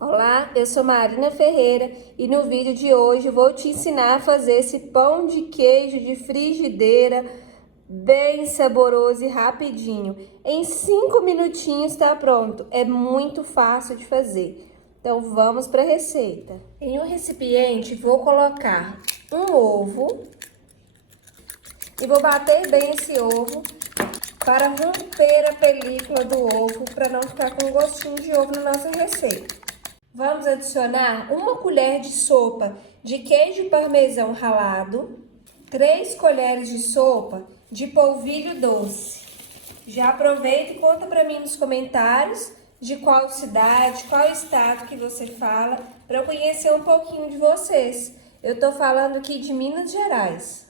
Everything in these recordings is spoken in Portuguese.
Olá, eu sou Marina Ferreira e no vídeo de hoje vou te ensinar a fazer esse pão de queijo de frigideira bem saboroso e rapidinho. Em 5 minutinhos está pronto, é muito fácil de fazer. Então vamos para a receita. Em um recipiente vou colocar um ovo e vou bater bem esse ovo para romper a película do ovo, para não ficar com gostinho de ovo na nossa receita. Vamos adicionar uma colher de sopa de queijo parmesão ralado, 3 colheres de sopa de polvilho doce. Já aproveita e conta para mim nos comentários de qual cidade, qual estado que você fala, para eu conhecer um pouquinho de vocês. Eu tô falando aqui de Minas Gerais.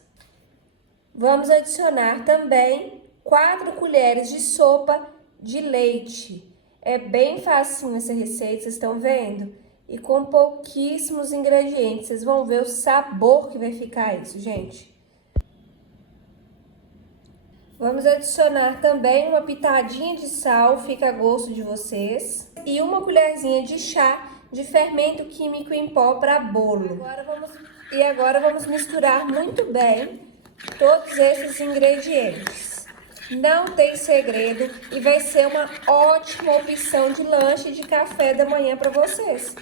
Vamos adicionar também 4 colheres de sopa de leite. É bem facinho essa receita, vocês estão vendo? E com pouquíssimos ingredientes. Vocês vão ver o sabor que vai ficar isso, gente. Vamos adicionar também uma pitadinha de sal, fica a gosto de vocês. E uma colherzinha de chá de fermento químico em pó para bolo. Agora vamos misturar muito bem todos esses ingredientes. Não tem segredo e vai ser uma ótima opção de lanche e de café da manhã para vocês.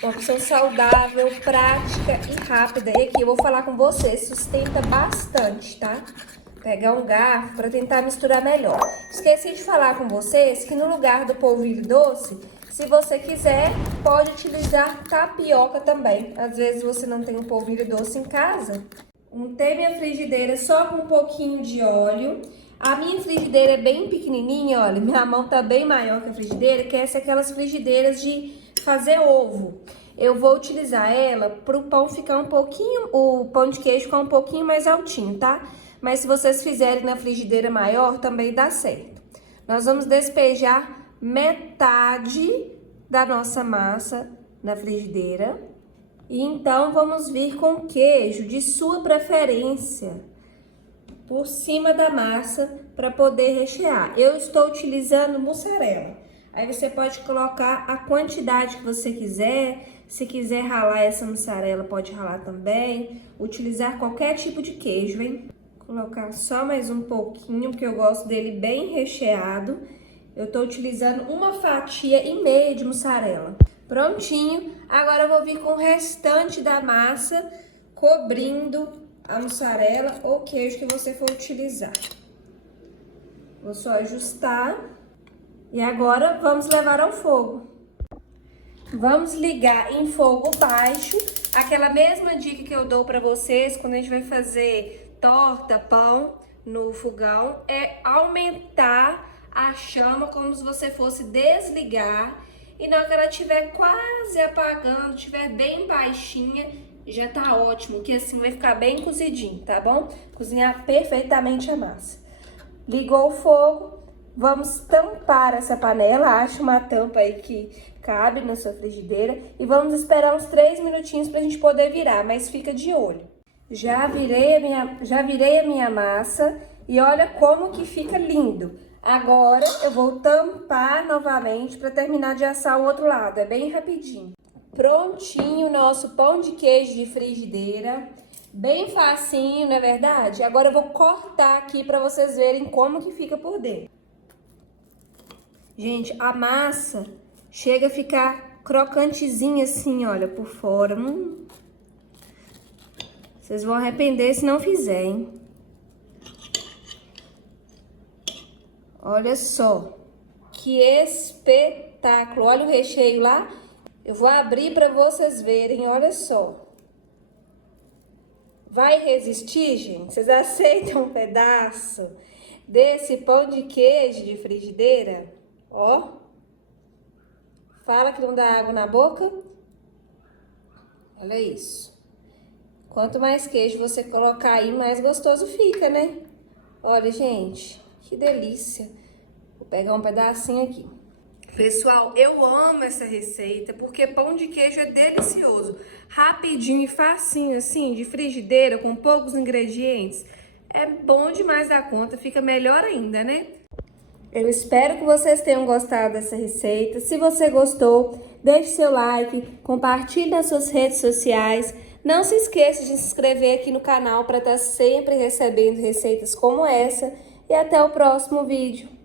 Uma opção saudável, prática e rápida. E aqui eu vou falar com vocês, sustenta bastante, tá? Pegar um garfo para tentar misturar melhor. Esqueci de falar com vocês que no lugar do polvilho doce, se você quiser, pode utilizar tapioca também. Às vezes você não tem um polvilho doce em casa. Untei minha frigideira só com um pouquinho de óleo. A minha frigideira é bem pequenininha, olha, minha mão tá bem maior que a frigideira, que essa é aquelas frigideiras de fazer ovo. Eu vou utilizar ela pro pão ficar um pouquinho, o pão de queijo ficar um pouquinho mais altinho, tá? Mas se vocês fizerem na frigideira maior, também dá certo. Nós vamos despejar metade da nossa massa na frigideira. E então vamos vir com queijo de sua preferência por cima da massa para poder rechear. Eu estou utilizando mussarela. Aí você pode colocar a quantidade que você quiser. Se quiser ralar essa mussarela, pode ralar também. Utilizar qualquer tipo de queijo, hein? Colocar só mais um pouquinho, porque eu gosto dele bem recheado. Eu tô utilizando uma fatia e meia de mussarela. Prontinho. Agora eu vou vir com o restante da massa, cobrindo a mussarela ou queijo que você for utilizar. Vou só ajustar. E agora vamos levar ao fogo. Vamos ligar em fogo baixo. Aquela mesma dica que eu dou para vocês quando a gente vai fazer torta, pão no fogão, é aumentar a chama como se você fosse desligar. E na hora que ela estiver quase apagando, estiver bem baixinha, já tá ótimo, que assim vai ficar bem cozidinho, tá bom? Cozinhar perfeitamente a massa. Ligou o fogo, vamos tampar essa panela, acha uma tampa aí que cabe na sua frigideira. E vamos esperar uns 3 minutinhos pra gente poder virar, mas fica de olho. Já virei a minha massa e olha como que fica lindo. Agora eu vou tampar novamente para terminar de assar o outro lado, é bem rapidinho. Prontinho o nosso pão de queijo de frigideira, bem facinho, não é verdade? Agora eu vou cortar aqui para vocês verem como que fica por dentro. Gente, a massa chega a ficar crocantezinha assim, olha, por fora. Vocês vão arrepender se não fizerem. Olha só, que espetáculo! Olha o recheio lá. Eu vou abrir para vocês verem, olha só. Vai resistir, gente? Vocês aceitam um pedaço desse pão de queijo de frigideira? Ó. Fala que não dá água na boca. Olha isso. Quanto mais queijo você colocar aí, mais gostoso fica, né? Olha, gente, que delícia. Vou pegar um pedacinho aqui. Pessoal, eu amo essa receita porque pão de queijo é delicioso. Rapidinho e facinho assim, de frigideira, com poucos ingredientes. É bom demais da conta, fica melhor ainda, né? Eu espero que vocês tenham gostado dessa receita. Se você gostou, deixe seu like, compartilhe nas suas redes sociais. Não se esqueça de se inscrever aqui no canal para estar sempre recebendo receitas como essa. E até o próximo vídeo.